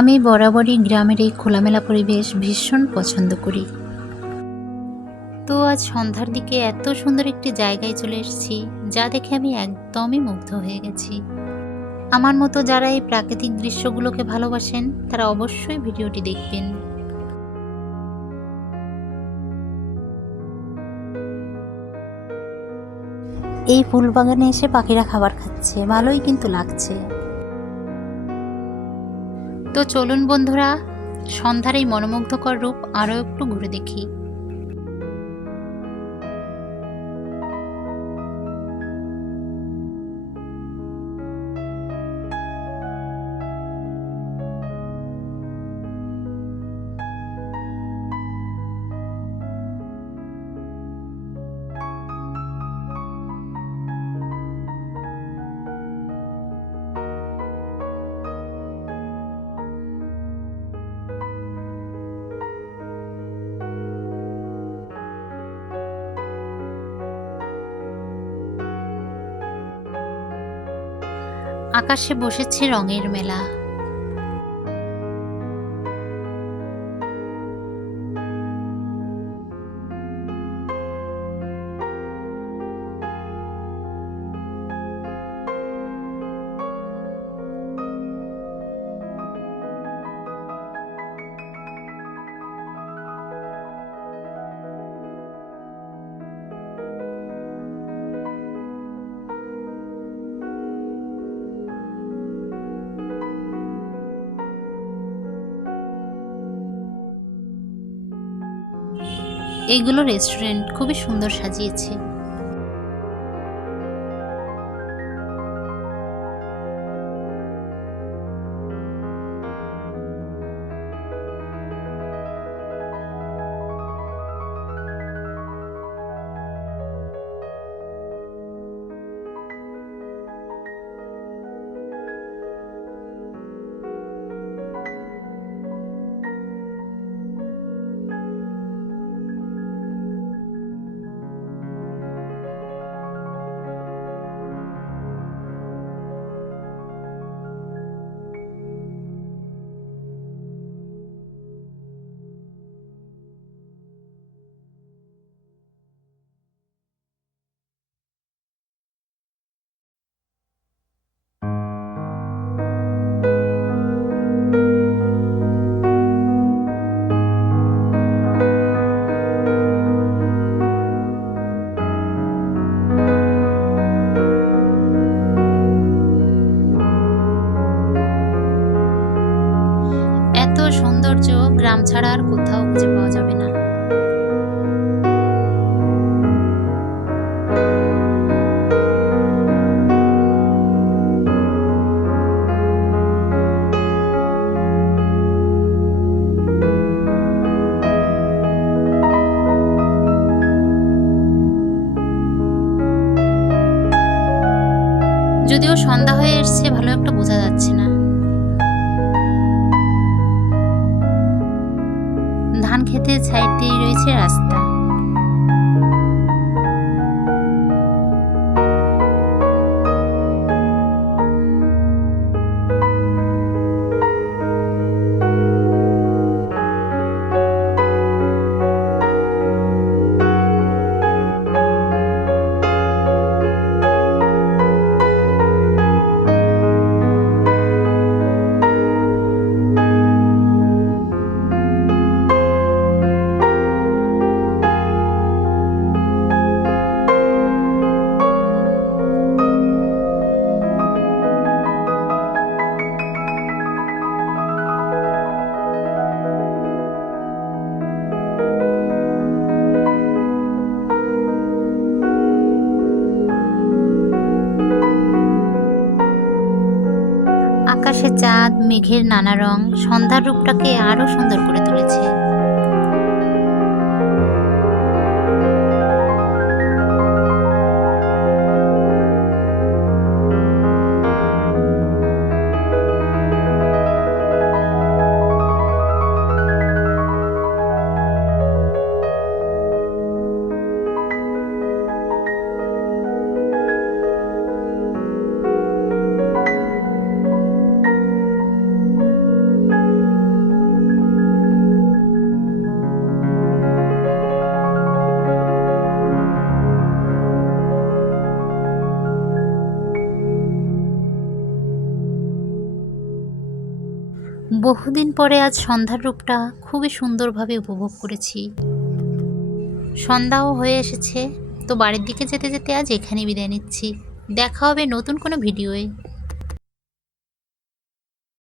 আমি বরাবরই গ্রামের এই খোলামেলা পরিবেশ ভীষণ পছন্দ করি। তো আজ সন্ধ্যার দিকে এত সুন্দর একটি জায়গায় চলে এসেছি, যা দেখে আমি একদমই মুগ্ধ হয়ে গেছি। আমার মতো যারা এই প্রাকৃতিক দৃশ্যগুলোকে ভালোবাসেন, তারা অবশ্যই ভিডিওটি দেখবেন। এই ফুল বাগানে এসে পাখিরা খাবার খাচ্ছে, ভালোই কিন্তু লাগছে। তো চলুন বন্ধুরা সন্ধ্যার এই মনোমুগ্ধকর রূপ আরও একটু ঘুরে দেখি। আকাশে বসেছে রঙের মেলা। এইগুলো রেস্টুরেন্ট খুবই সুন্দর সাজিয়েছে। গ্রাম ছাড়া আর কোথাও খুঁজে পাওয়া যাবে না। যদিও সন্ধ্যা হয়ে এসছে, ভালো একটা বোঝা যাচ্ছে না। রয়েছে রাস্তা। চাঁদ মেঘের নানা রং সন্ধ্যার রূপটাকে আরও সুন্দর করে তুলেছে। বহুদিন পরে আজ সন্ধ্যার রূপটা খুবই সুন্দরভাবে উপভোগ করেছি। সন্ধ্যাও হয়ে এসেছে, তো বাড়ির দিকে যেতে যেতে আজ এখানে বিদায় নিচ্ছি। দেখা হবে নতুন কোনো ভিডিওয়ে।